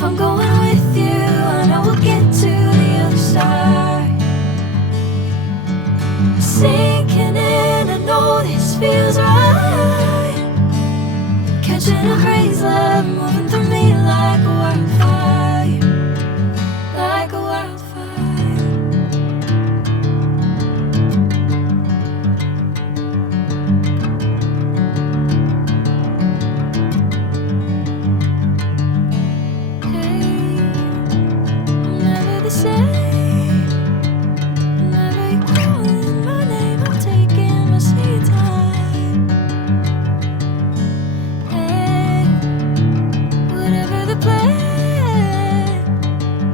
If I'm going with you, I know we'll get to the other side. Sinking in, I know this feels right. Catching a crazy love, moving through me like a wildfire, like a wildfire. Hey, I'm never the same. Whenever you're calling my name, I'm taking my sweet time. Hey, whatever the plan,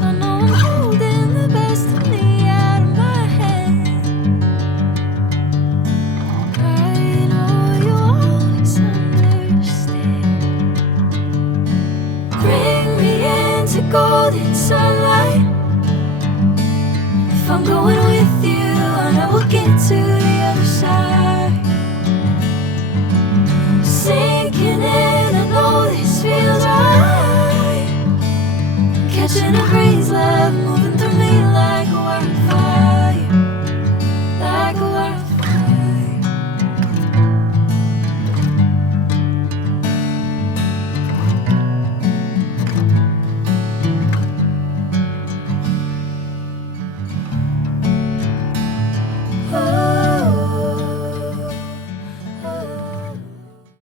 I know I'm holding the best of me out of my hand. I know you always understand. Bring me into golden sunlight. If I'm going with you, I know we'll get to the other side. Sinking in, I know this feels right.